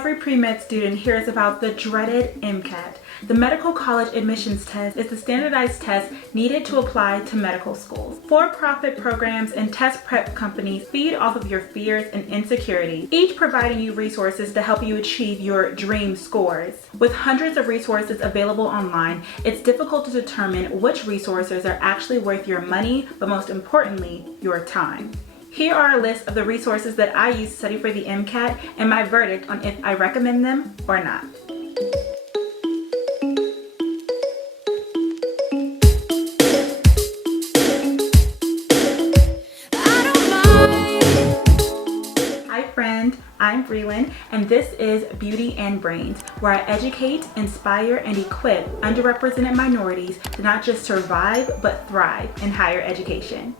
Every pre-med student hears about the dreaded MCAT. The medical college admissions test is the standardized test needed to apply to medical schools. For-profit programs and test prep companies feed off of your fears and insecurities, each providing you resources to help you achieve your dream scores. With hundreds of resources available online, it's difficult to determine which resources are actually worth your money, but most importantly, your time. Here are a list of the resources that I use to study for the MCAT and my verdict on if I recommend them or not. Hi friend, I'm Brelynn, and this is Beauty and Brains, where I educate, inspire, and equip underrepresented minorities to not just survive, but thrive in higher education.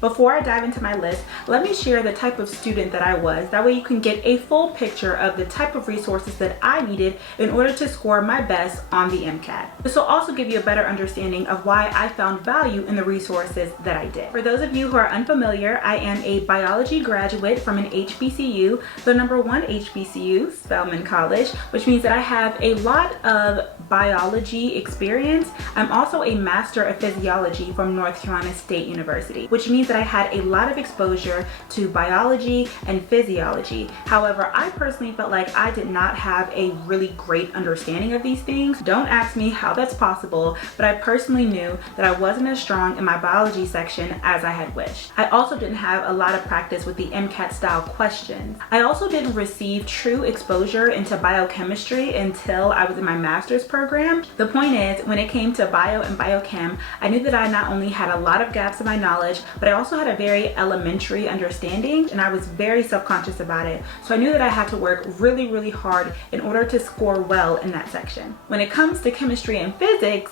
Before I dive into my list, let me share the type of student that I was. That way you can get a full picture of the type of resources that I needed in order to score my best on the MCAT. This will also give you a better understanding of why I found value in the resources that I did. For those of you who are unfamiliar, I am a biology graduate from an HBCU, the #1 HBCU, Spelman College, which means that I have a lot of biology experience. I'm also a Master of Physiology from North Carolina State University, which means that I had a lot of exposure to biology and physiology. However, I personally felt like I did not have a really great understanding of these things. Don't ask me how that's possible, but I personally knew that I wasn't as strong in my biology section as I had wished. I also didn't have a lot of practice with the MCAT style questions. I also didn't receive true exposure into biochemistry until I was in my master's program. The point is, when it came to bio and biochem, I knew that I not only had a lot of gaps in my knowledge, but I also had a very elementary understanding, and I was very self-conscious about it. So I knew that I had to work really, really hard in order to score well in that section. When it comes to chemistry and physics,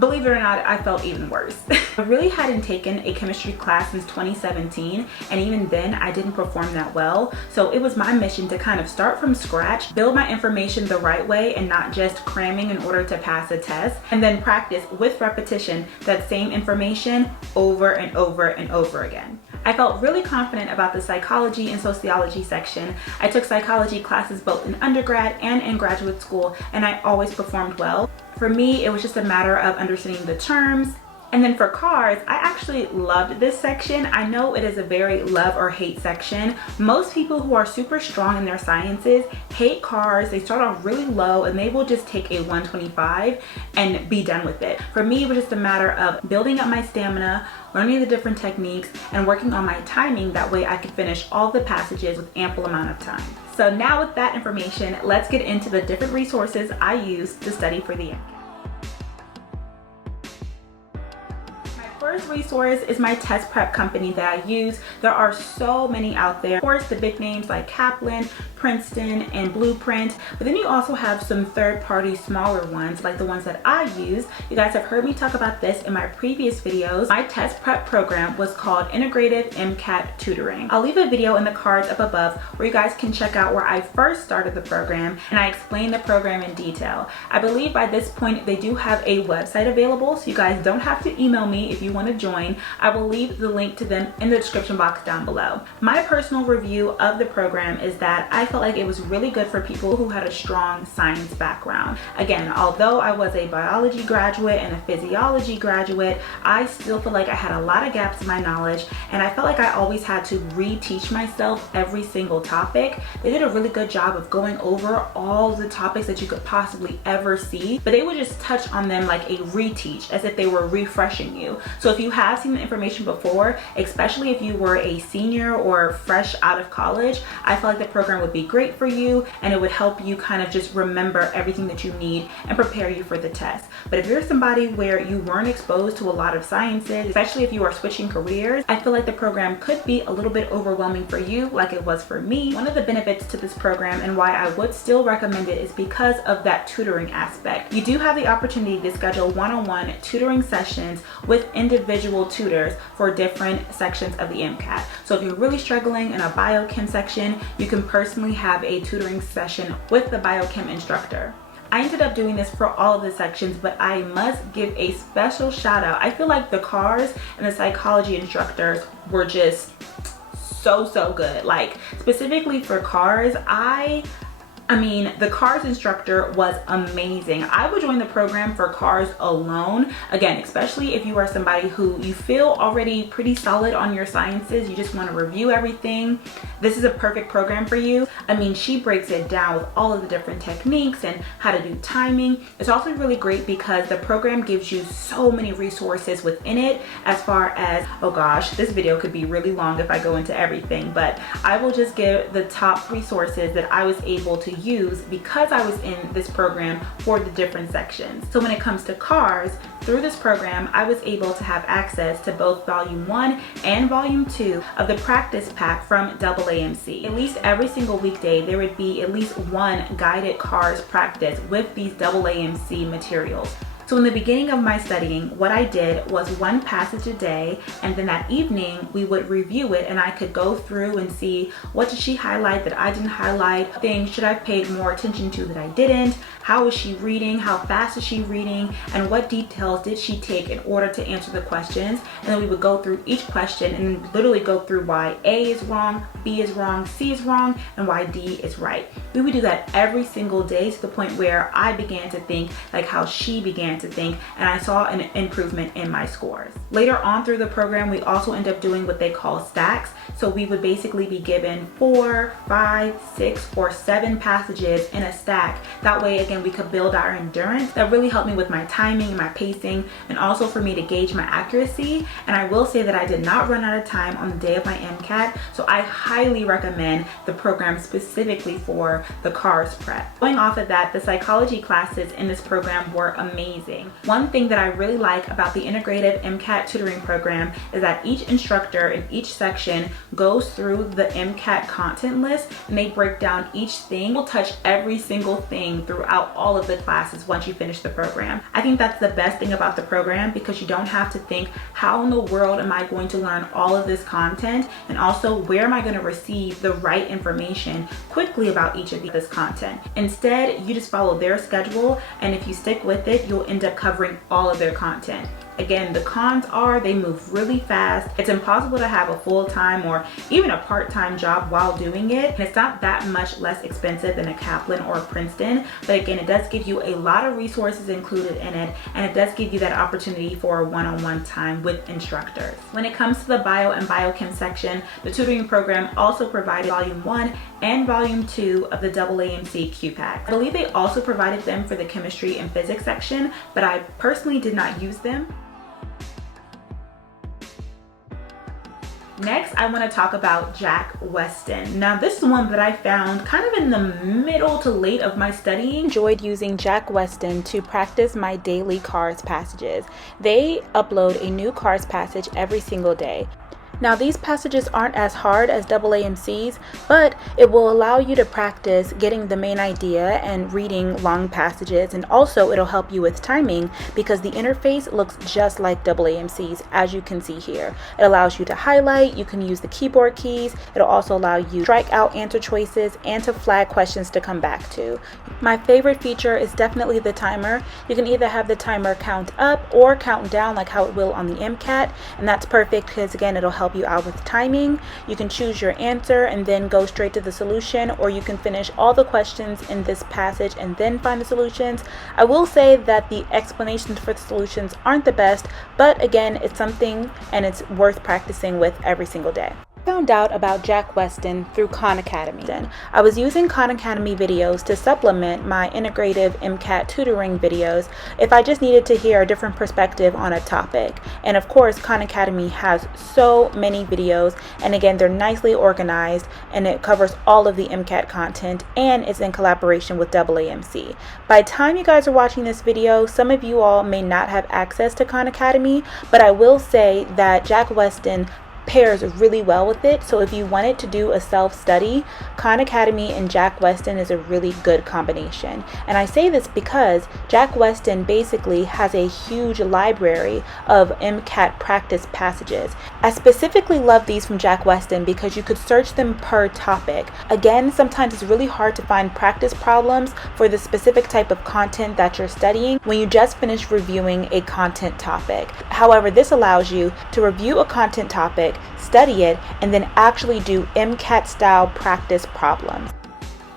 believe it or not, I felt even worse. I really hadn't taken a chemistry class since 2017, and even then I didn't perform that well. So it was my mission to kind of start from scratch, build my information the right way and not just cramming in order to pass a test, and then practice with repetition that same information over and over and over again. I felt really confident about the psychology and sociology section. I took psychology classes both in undergrad and in graduate school, and I always performed well. For me, it was just a matter of understanding the terms. And then for cars, I actually loved this section. I know it is a very love or hate section. Most people who are super strong in their sciences hate cars. They start off really low and they will just take a 125 and be done with it. For me, it was just a matter of building up my stamina, learning the different techniques, and working on my timing. That way I could finish all the passages with ample amount of time. So now with that information, let's get into the different resources I used to study for the MCAT. First resource is my test prep company that I use. There are so many out there. Of course, the big names like Kaplan, Princeton, and Blueprint, but then you also have some third-party smaller ones like the ones that I use. You guys have heard me talk about this in my previous videos. My test prep program was called Integrative MCAT Tutoring. I'll leave a video in the cards up above where you guys can check out where I first started the program and I explain the program in detail. I believe by this point they do have a website available, so you guys don't have to email me if you want to join. I will leave the link to them in the description box down below. My personal review of the program is that I felt like it was really good for people who had a strong science background. Again, although I was a biology graduate and a physiology graduate, I still feel like I had a lot of gaps in my knowledge, and I felt like I always had to reteach myself every single topic. They did a really good job of going over all the topics that you could possibly ever see, but they would just touch on them like a reteach, as if they were refreshing you. So if you have seen the information before, especially if you were a senior or fresh out of college, I feel like the program would be great for you, and it would help you kind of just remember everything that you need and prepare you for the test. But if you're somebody where you weren't exposed to a lot of sciences, especially if you are switching careers, I feel like the program could be a little bit overwhelming for you like it was for me. One of the benefits to this program and why I would still recommend it is because of that tutoring aspect. You do have the opportunity to schedule one-on-one tutoring sessions with individual tutors for different sections of the MCAT. So if you're really struggling in a biochem section, you can personally have a tutoring session with the biochem instructor. I ended up doing this for all of the sections, but I must give a special shout out. I feel like the cars and the psychology instructors were just so good. Like specifically for cars, I mean, the cars instructor was amazing. I would join the program for cars alone. Again, especially if you are somebody who you feel already pretty solid on your sciences, you just want to review everything. This is a perfect program for you. I mean, she breaks it down with all of the different techniques and how to do timing. It's also really great because the program gives you so many resources within it as far as, oh gosh, this video could be really long if I go into everything, but I will just give the top resources that I was able to use because I was in this program for the different sections. So when it comes to cars, through this program, I was able to have access to both volume 1 and volume 2 of the practice pack from AAMC. At least every single weekday, there would be at least one guided cars practice with these AAMC materials. So in the beginning of my studying, what I did was one passage a day, and then that evening we would review it and I could go through and see what did she highlight that I didn't highlight, things should I have paid more attention to that I didn't, how is she reading, how fast is she reading, and what details did she take in order to answer the questions. And then we would go through each question and literally go through why A is wrong, B is wrong, C is wrong, and why D is right. We would do that every single day to the point where I began to think like how she began to think, and I saw an improvement in my scores. Later on through the program, we also end up doing what they call stacks. So we would basically be given 4, 5, 6, or 7 passages in a stack. That way, again, we could build our endurance. That really helped me with my timing and my pacing, and also for me to gauge my accuracy. And I will say that I did not run out of time on the day of my MCAT, so I highly recommend the program specifically for the cars prep. Going off of that, the psychology classes in this program were amazing. One thing that I really like about the Integrative MCAT Tutoring Program is that each instructor in each section goes through the MCAT content list, and they break down each thing. We'll touch every single thing throughout all of the classes once you finish the program. I think that's the best thing about the program because you don't have to think, how in the world am I going to learn all of this content, and also where am I going to receive the right information quickly about each of this content. Instead, you just follow their schedule, and if you stick with it, you'll end up covering all of their content. Again, the cons are they move really fast. It's impossible to have a full-time or even a part-time job while doing it. And it's not that much less expensive than a Kaplan or a Princeton. But again, it does give you a lot of resources included in it, and it does give you that opportunity for a one-on-one time with instructors. When it comes to the bio and biochem section, the tutoring program also provided volume 1 and volume 2 of the AAMC QPAC. I believe they also provided them for the chemistry and physics section, but I personally did not use them. Next, I want to talk about Jack Westin. Now, this is one that I found kind of in the middle to late of my studying. I enjoyed using Jack Westin to practice my daily cars passages. They upload a new cars passage every single day. Now, these passages aren't as hard as AAMC's, but it will allow you to practice getting the main idea and reading long passages, and also it'll help you with timing because the interface looks just like AAMC's, as you can see here. It allows you to highlight, you can use the keyboard keys, it'll also allow you to strike out answer choices and to flag questions to come back to. My favorite feature is definitely the timer. You can either have the timer count up or count down like how it will on the MCAT, and that's perfect because again, it'll help you out with timing. You can choose your answer and then go straight to the solution, or you can finish all the questions in this passage and then find the solutions. I will say that the explanations for the solutions aren't the best, but again, it's something and it's worth practicing with every single day. Found out about Jack Westin through Khan Academy. I was using Khan Academy videos to supplement my Integrative MCAT tutoring videos if I just needed to hear a different perspective on a topic. And of course, Khan Academy has so many videos, and again, they're nicely organized and it covers all of the MCAT content and it's in collaboration with AAMC. By the time you guys are watching this video, some of you all may not have access to Khan Academy, but I will say that Jack Westin pairs really well with it. So if you wanted to do a self-study, Khan Academy and Jack Westin is a really good combination. And I say this because Jack Westin basically has a huge library of MCAT practice passages. I specifically love these from Jack Westin because you could search them per topic. Again, sometimes it's really hard to find practice problems for the specific type of content that you're studying when you just finished reviewing a content topic. However, this allows you to review a content topic, topic, study it, and then actually do MCAT style practice problems.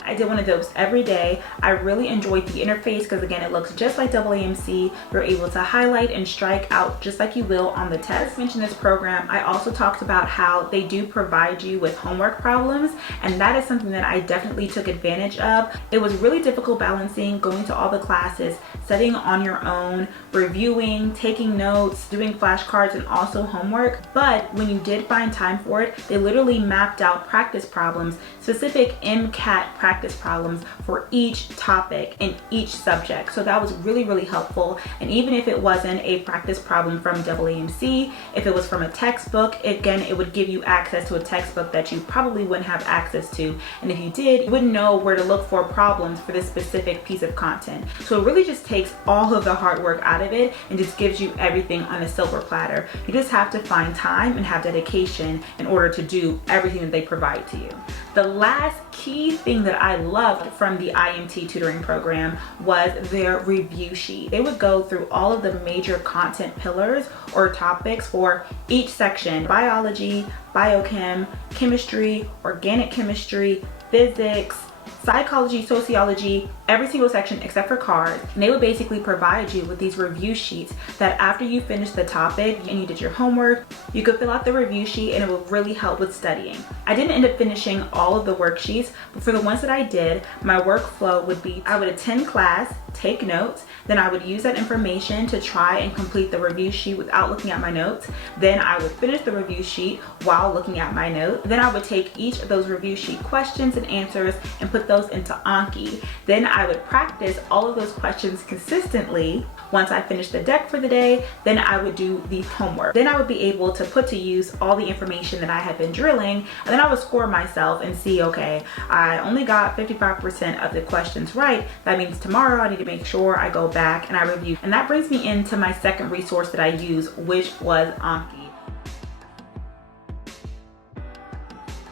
I did one of those every day. I really enjoyed the interface because again, it looks just like AAMC. You're able to highlight and strike out just like you will on the test. I mentioned this program. I also talked about how they do provide you with homework problems, and that is something that I definitely took advantage of. It was really difficult balancing going to all the classes, studying on your own, reviewing, taking notes, doing flashcards, and also homework. But when you did find time for it, they literally mapped out practice problems, specific MCAT practice problems for each topic in each subject. So that was really, really helpful. And even if it wasn't a practice problem from AAMC, if it was from a textbook, again, it would give you access to a textbook that you probably wouldn't have access to. And if you did, you wouldn't know where to look for problems for this specific piece of content. So it really just takes all of the hard work out of it and just gives you everything on a silver platter. You just have to find time and have dedication in order to do everything that they provide to you. The last key thing that I loved from the IMT tutoring program was their review sheet. They would go through all of the major content pillars or topics for each section: biology, biochem, chemistry, organic chemistry, physics, psychology, sociology, every single section except for cards. And they would basically provide you with these review sheets that after you finish the topic and you did your homework, you could fill out the review sheet and it would really help with studying. I didn't end up finishing all of the worksheets, but for the ones that I did, my workflow would be I would attend class, take notes, then I would use that information to try and complete the review sheet without looking at my notes. Then I would finish the review sheet while looking at my notes. Then I would take each of those review sheet questions and answers and put those into ANKI. Then I would practice all of those questions consistently. Once I finished the deck for the day, then I would do the homework. Then I would be able to put to use all the information that I had been drilling, and then I would score myself and see, okay, I only got 55% of the questions right. That means tomorrow I need to make sure I go back and I review. And that brings me into my second resource that I use, which was ANKI.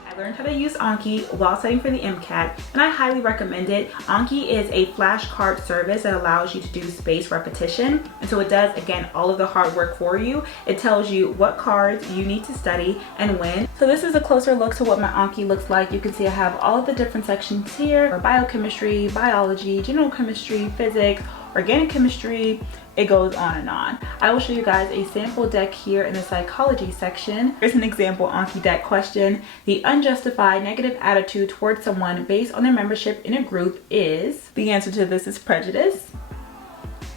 I learned how to use ANKI while studying for the MCAT, and I highly recommend it. ANKI is a flashcard service that allows you to do spaced repetition, and so it does, again, all of the hard work for you. It tells you what cards you need to study and when. So this is a closer look to what my ANKI looks like. You can see I have all of the different sections here for biochemistry, biology, general chemistry, physics, organic chemistry. It goes on and on. I will show you guys a sample deck here in the psychology section. Here's an example ANKI deck question. The unjustified negative attitude towards someone based on their membership in a group is, the answer to this is prejudice,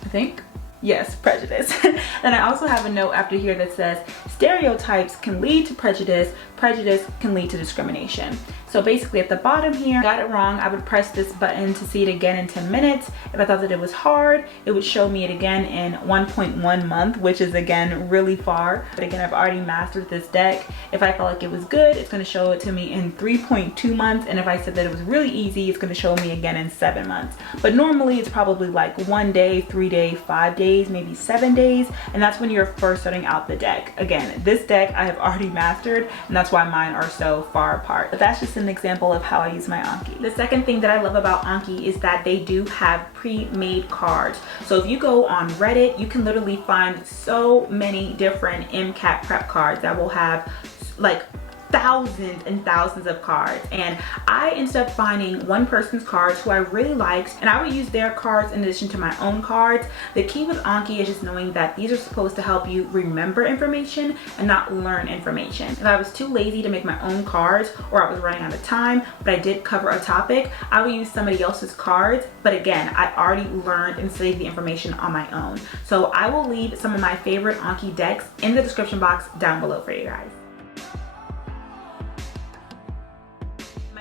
I think. Yes, prejudice. Then I also have a note after here that says stereotypes can lead to prejudice, prejudice can lead to discrimination. So basically at the bottom here, got it wrong, I would press this button to see it again in 10 minutes. If I thought that it was hard, it would show me it again in 1.1 month, which is again really far. But again, I've already mastered this deck. If I felt like it was good, it's gonna show it to me in 3.2 months. And if I said that it was really easy, it's gonna show me again in 7 months. But normally it's probably like 1 day, 3 days, 5 days, maybe 7 days. And that's when you're first starting out the deck. Again, this deck I have already mastered, and that's why mine are so far apart. But that's just an example of how I use my ANKI. The second thing that I love about ANKI is that they do have pre-made cards. So if you go on Reddit, you can literally find so many different MCAT prep cards that will have like thousands and thousands of cards. And I ended up finding one person's cards who I really liked, and I would use their cards in addition to my own cards. The key with ANKI is just knowing that these are supposed to help you remember information and not learn information. If I was too lazy to make my own cards or I was running out of time, but I did cover a topic, I would use somebody else's cards. But again, I already learned and studied the information on my own. So I will leave some of my favorite ANKI decks in the description box down below for you guys.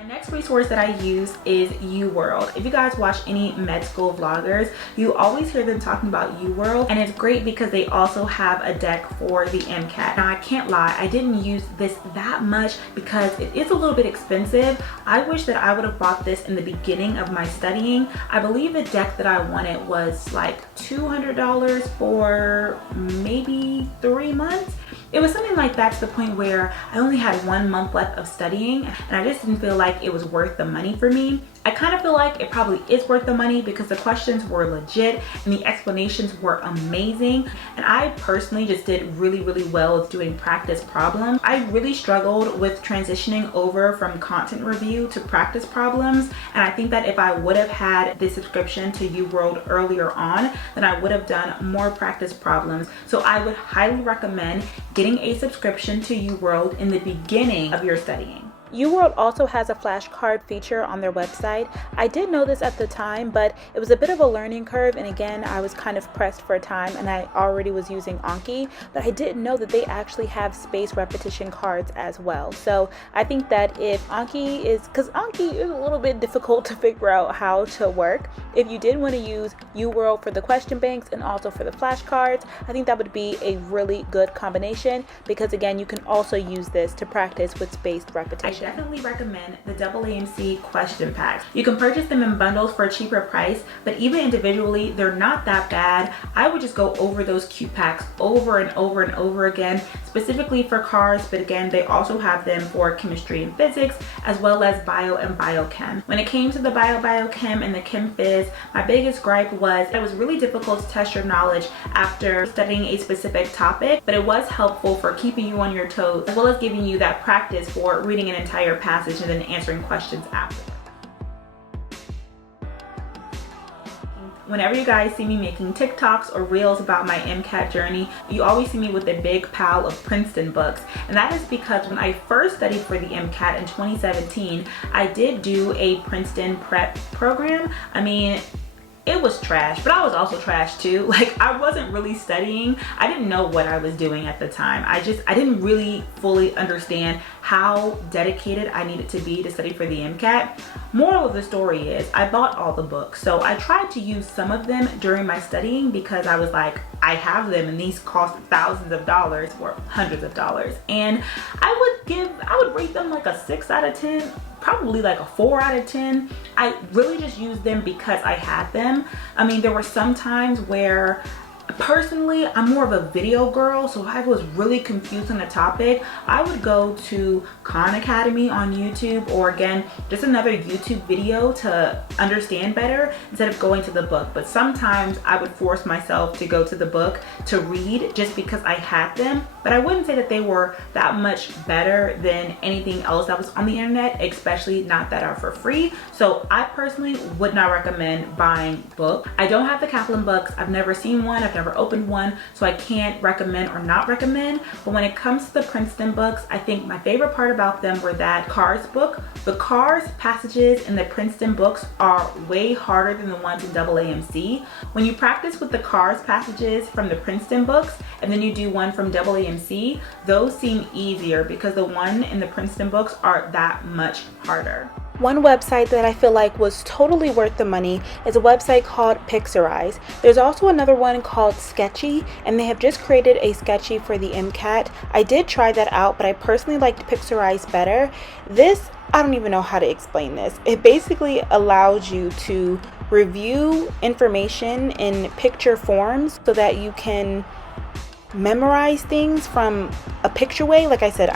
Next resource that I use is UWorld. If you guys watch any med school vloggers, you always hear them talking about UWorld, and it's great because they also have a deck for the MCAT. Now I can't lie, I didn't use this that much because it is a little bit expensive. I wish that I would have bought this in the beginning of my studying. I believe the deck that I wanted was like $200 for maybe 3 months. It was something like that, to the point where I only had 1 month left of studying, and I just didn't feel like it was worth the money for me. I kind of feel like it probably is worth the money because the questions were legit and the explanations were amazing. And I personally just did really well with doing practice problems. I really struggled with transitioning over from content review to practice problems. And I think that if I would have had this subscription to UWorld earlier on, then I would have done more practice problems. So I would highly recommend getting a subscription to UWorld in the beginning of your studying. UWorld also has a flashcard feature on their website. I did know this at the time, but it was a bit of a learning curve, and again, I was kind of pressed for time and I already was using ANKI, but I didn't know that they actually have spaced repetition cards as well. So I think that if ANKI is, because ANKI is a little bit difficult to figure out how to work, if you did want to use UWorld for the question banks and also for the flashcards, I think that would be a really good combination because again, you can also use this to practice with spaced repetition. I definitely recommend the AAMC question packs. You can purchase them in bundles for a cheaper price, but even individually, they're not that bad. I would just go over those cute packs over and over again, specifically for cars, but again, they also have them for chemistry and physics, as well as bio and biochem. When it came to the biochem and the chem phys, my biggest gripe was it was really difficult to test your knowledge after studying a specific topic, but it was helpful for keeping you on your toes, as well as giving you that practice for reading an entire passage and then answering questions after. Whenever you guys see me making TikToks or reels about my MCAT journey, you always see me with a big pile of Princeton books. And that is because when I first studied for the MCAT in 2017, I did do a Princeton prep program. I mean, it was trash, but I was also trash too. Like, I wasn't really studying. I didn't know what I was doing at the time. I didn't really fully understand how dedicated I needed to be to study for the MCAT. Moral of the story is I bought all the books. So I tried to use some of them during my studying because I was like, I have them and these cost thousands of dollars or hundreds of dollars. And I would rate them like a 6 out of 10. Probably like a 4 out of 10. I really just used them because I had them. I mean, there were some times where personally, I'm more of a video girl, so if I was really confused on a topic, I would go to Khan Academy on YouTube, or again, just another YouTube video to understand better instead of going to the book. But sometimes I would force myself to go to the book to read just because I had them. But I wouldn't say that they were that much better than anything else that was on the internet, especially not that are for free. So I personally would not recommend buying books. I don't have the Kaplan books. I've never seen one. I've never opened one, so I can't recommend or not recommend. But when it comes to the Princeton books, I think my favorite part about them were that CARS book. The CARS passages in the Princeton books are way harder than the ones in AAMC. When you practice with the CARS passages from the Princeton books and then you do one from AAMC, those seem easier because the one in the Princeton books are that much harder. One website that I feel like was totally worth the money is a website called Pixorize. There's also another one called Sketchy, and they have just created a Sketchy for the MCAT. I did try that out, but I personally liked Pixorize better. This, I don't even know how to explain this. It basically allows you to review information in picture forms so that you can memorize things from a picture way. Like I said,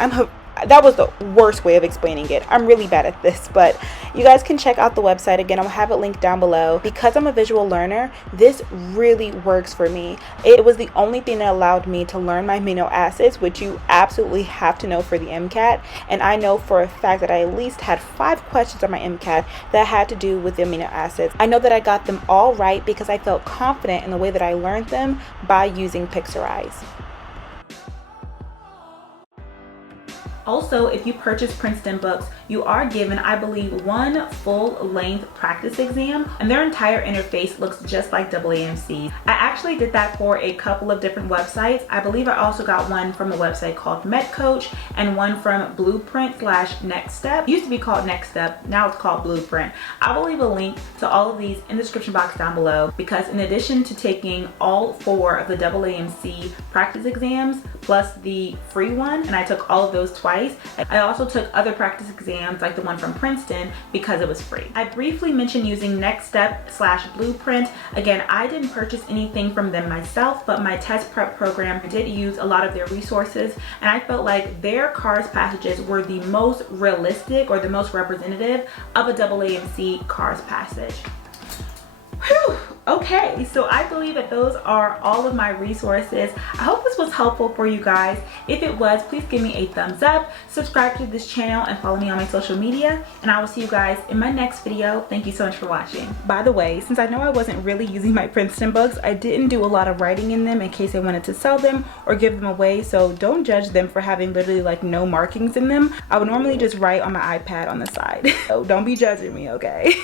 that was the worst way of explaining it. I'm really bad at this, but you guys can check out the website. Again, I'll have it linked down below. Because I'm a visual learner, this really works for me. It was the only thing that allowed me to learn my amino acids, which you absolutely have to know for the MCAT. And I know for a fact that I at least had 5 questions on my MCAT that had to do with the amino acids. I know that I got them all right because I felt confident in the way that I learned them by using Pixorize. Also, if you purchase Princeton books, you are given, I believe, one full-length practice exam, and their entire interface looks just like AAMC. I actually did that for a couple of different websites. I believe I also got one from a website called MedCoach and one from Blueprint/Next Step. It used to be called Next Step, now it's called Blueprint. I will leave a link to all of these in the description box down below because in addition to taking all 4 of the AAMC practice exams plus the free one, and I took all of those twice, twice. I also took other practice exams like the one from Princeton because it was free. I briefly mentioned using Next Step / Blueprint. Again, I didn't purchase anything from them myself, but my test prep program did use a lot of their resources, and I felt like their CARS passages were the most realistic or the most representative of a AAMC CARS passage. Whew. Okay, so I believe that those are all of my resources. I hope this was helpful for you guys. If it was, please give me a thumbs up, subscribe to this channel, and follow me on my social media, and I will see you guys in my next video. Thank you so much for watching. By the way, since I know I wasn't really using my Princeton books, I didn't do a lot of writing in them in case I wanted to sell them or give them away, so don't judge them for having literally like no markings in them. I would normally just write on my iPad on the side. So don't be judging me, okay?